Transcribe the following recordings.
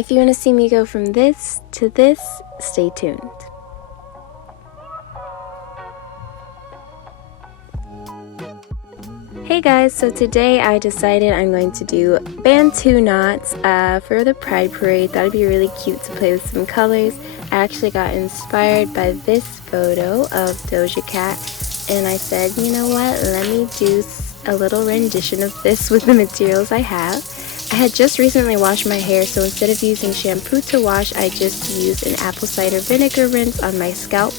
If you want to see me go from this to this, stay tuned. Hey guys, so today I decided I'm going to do bantu knots for the Pride Parade. That would be really cute to play with some colors. I actually got inspired by this photo of Doja Cat, and I said, you know what, let me do a little rendition of this with the materials I have. I had just recently washed my hair, so instead of using shampoo to wash, I just used an apple cider vinegar rinse on my scalp,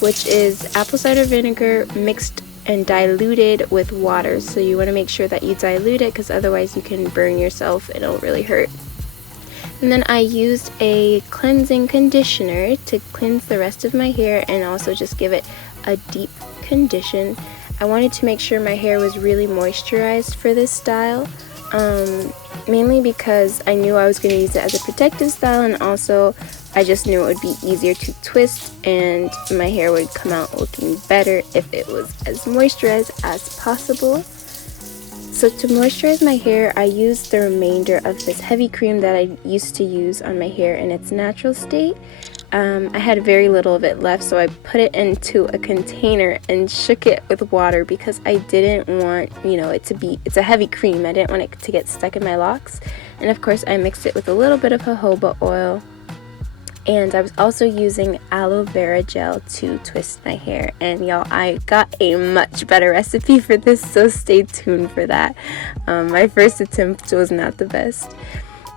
which is apple cider vinegar mixed and diluted with water. So you want to make sure that you dilute it, because otherwise you can burn yourself and it'll really hurt. And then I used a cleansing conditioner to cleanse the rest of my hair and also just give it a deep condition. I wanted to make sure my hair was really moisturized for this style, mainly because I knew I was going to use it as a protective style, and also I just knew it would be easier to twist and my hair would come out looking better if it was as moisturized as possible. So to moisturize my hair, I used the remainder of this heavy cream that I used to use on my hair in its natural state. I had very little of it left, so I put it into a container and shook it with water because I didn't want, it to be, it's a heavy cream. I didn't want it to get stuck in my locks. And of course I mixed it with a little bit of jojoba oil. And I was also using aloe vera gel to twist my hair. And y'all, I got a much better recipe for this, so stay tuned for that. My first attempt was not the best.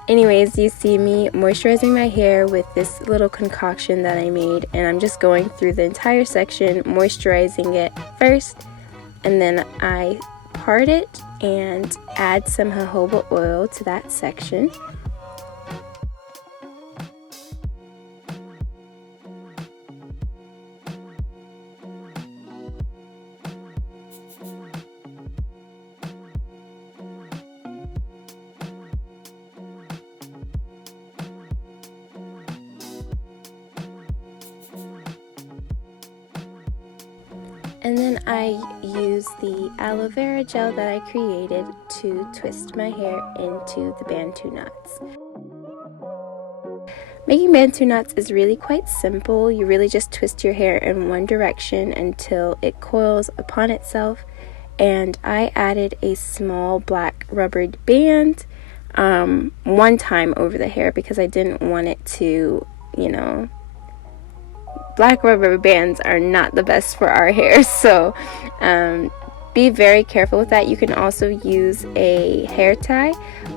Anyways, you see me moisturizing my hair with this little concoction that I made. And I'm just going through the entire section, moisturizing it first. And then I part it and add some jojoba oil to that section. And then I use the aloe vera gel that I created to twist my hair into the bantu knots. Making bantu knots is really quite simple. You really just twist your hair in one direction until it coils upon itself. And I added a small black rubbered band one time over the hair because I didn't want it to, black rubber bands are not the best for our hair, so be very careful with that. You can also use a hair tie,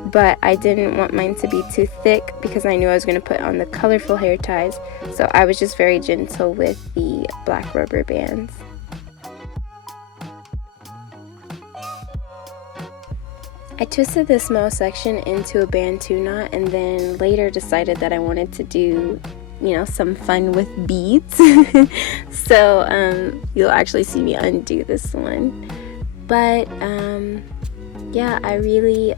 but I didn't want mine to be too thick because I knew I was going to put on the colorful hair ties, so I was just very gentle with the black rubber bands. I twisted this small section into a bantu knot and then later decided that I wanted to do some fun with beads. So you'll actually see me undo this one. But yeah, I really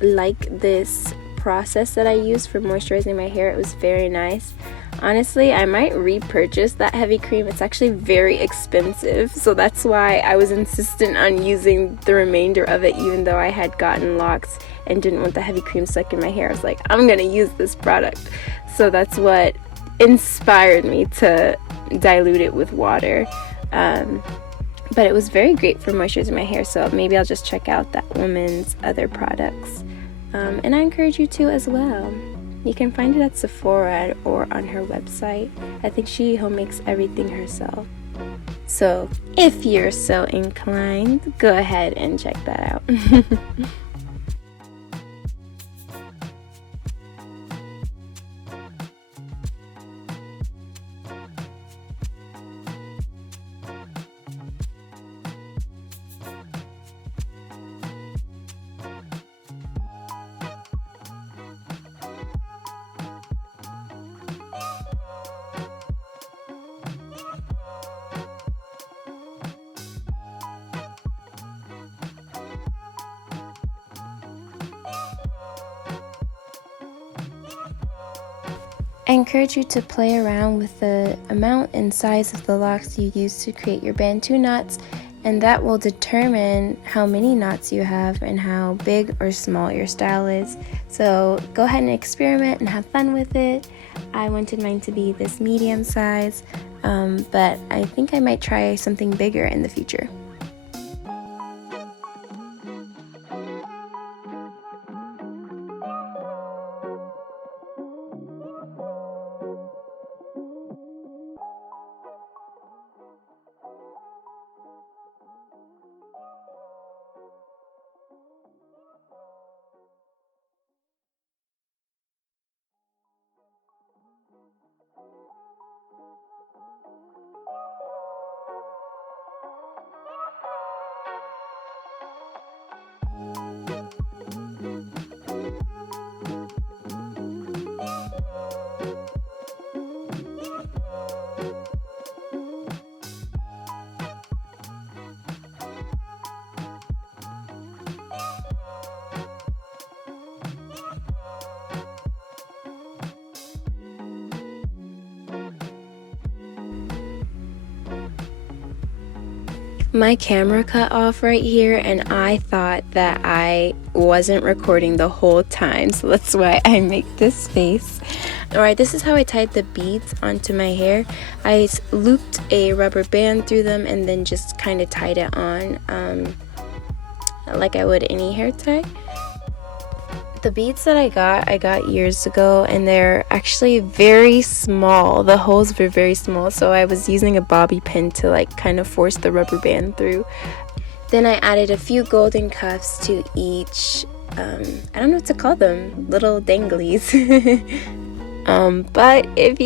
like this process that I used for moisturizing my hair. It was very nice. Honestly, I might repurchase that heavy cream. It's actually very expensive, so that's why I was insistent on using the remainder of it, even though I had gotten locks and didn't want the heavy cream stuck in my hair. I was like, I'm gonna use this product. So that's what inspired me to dilute it with water. But it was very great for moisturizing my hair, so maybe I'll just check out that woman's other products. And I encourage you to as well. You can find it at Sephora or on her website. I think she home makes everything herself. So if you're so inclined, go ahead and check that out. I encourage you to play around with the amount and size of the locks you use to create your bantu knots, and that will determine how many knots you have and how big or small your style is. So go ahead and experiment and have fun with it. I wanted mine to be this medium size, but I think I might try something bigger in the future. My camera cut off right here, and I thought that I wasn't recording the whole time, so that's why I make this face. Alright, this is how I tied the beads onto my hair. I looped a rubber band through them and then just kind of tied it on like I would any hair tie. The beads that I got years ago, and they're actually very small. The holes were very small, so I was using a bobby pin to like kind of force the rubber band through. Then I added a few golden cuffs to each, I don't know what to call them, little danglies. But if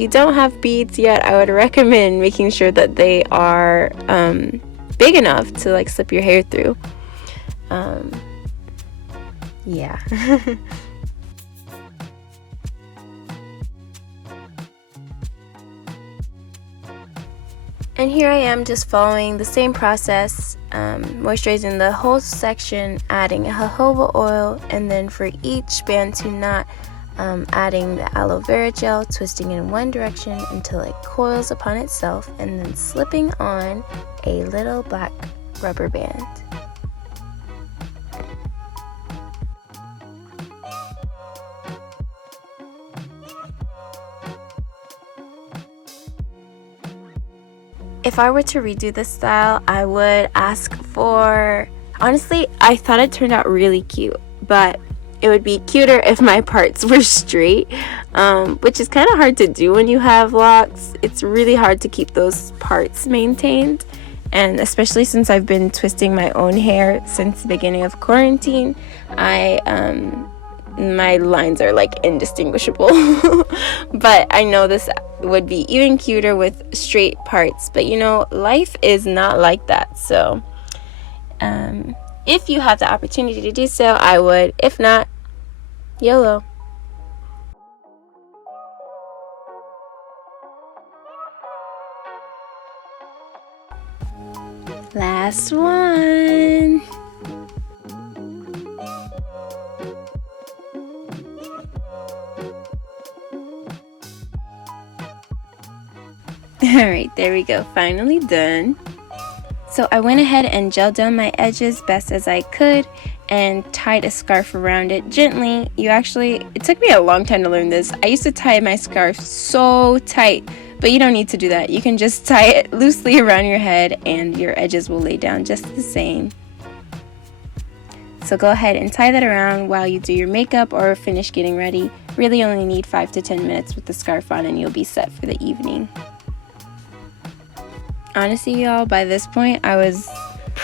you don't have beads yet, I would recommend making sure that they are big enough to like slip your hair through. Yeah. And here I am just following the same process, moisturizing the whole section, adding a jojoba oil, and then for each bantu knot, adding the aloe vera gel, twisting in one direction until it coils upon itself, and then slipping on a little black rubber band. If I were to redo this style, I would ask for, honestly, I thought it turned out really cute, but it would be cuter if my parts were straight, which is kind of hard to do when you have locks. It's really hard to keep those parts maintained, and especially since I've been twisting my own hair since the beginning of quarantine, my lines are like indistinguishable. But I know this would be even cuter with straight parts, but you know, life is not like that. So if you have the opportunity to do so, I would. If not, YOLO. Last one. Alright, there we go, finally done. So I went ahead and gelled down my edges best as I could and tied a scarf around it gently. It took me a long time to learn this. I used to tie my scarf so tight, but you don't need to do that. You can just tie it loosely around your head and your edges will lay down just the same. So go ahead and tie that around while you do your makeup or finish getting ready. Really only need 5 to 10 minutes with the scarf on and you'll be set for the evening. Honestly, y'all, by this point, I was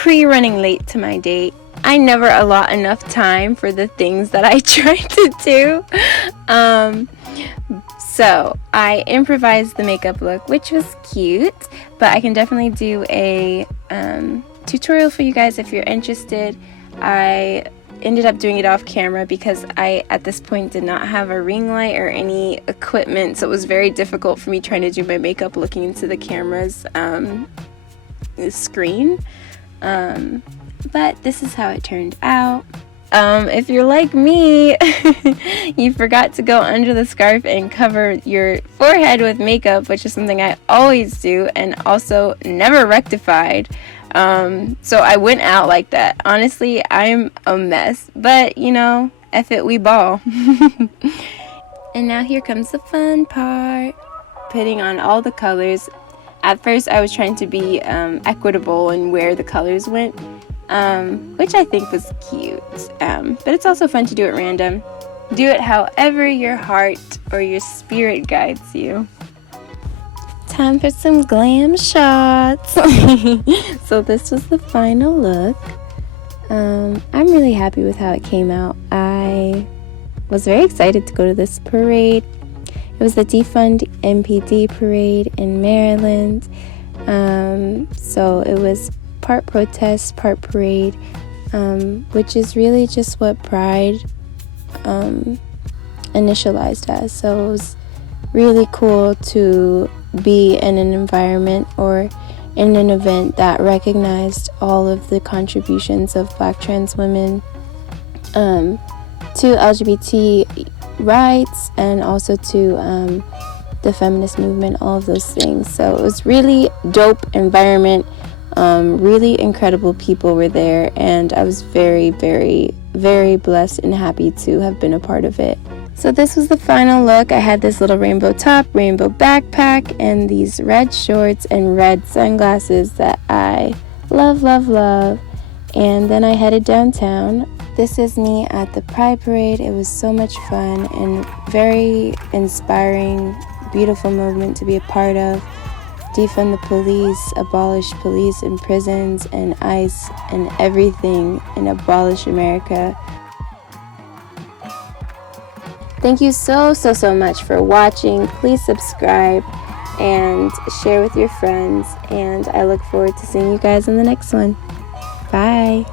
running late to my date. I never allot enough time for the things that I try to do. So I improvised the makeup look, which was cute, but I can definitely do a tutorial for you guys if you're interested. I ended up doing it off camera because I, at this point, did not have a ring light or any equipment, so it was very difficult for me trying to do my makeup looking into the camera's screen. But this is how it turned out. If you're like me, you forgot to go under the scarf and cover your forehead with makeup, which is something I always do and also never rectified. So I went out like that. Honestly, I'm a mess, but you know, F it, we ball. And now here comes the fun part. Putting on all the colors. At first I was trying to be equitable in where the colors went, which I think was cute. But it's also fun to do at random. Do it however your heart or your spirit guides you. Time for some glam shots. So this was the final look. I'm really happy with how it came out. I was very excited to go to this parade. It was the Defund MPD Parade in Maryland. So it was part protest, part parade, which is really just what Pride initialized as. So it was really cool to be in an environment or in an event that recognized all of the contributions of Black trans women to LGBT rights and also to the feminist movement, all of those things. So it was really dope environment. Really incredible people were there, and I was very, very, very blessed and happy to have been a part of it. So this was the final look. I had this little rainbow top, rainbow backpack, and these red shorts and red sunglasses that I love, love, love. And then I headed downtown. This is me at the Pride Parade. It was so much fun and very inspiring, beautiful movement to be a part of. Defund the police, abolish police and prisons and ICE and everything, and abolish America. Thank you so much for watching. Please subscribe and share with your friends, and I look forward to seeing you guys in the next one. Bye.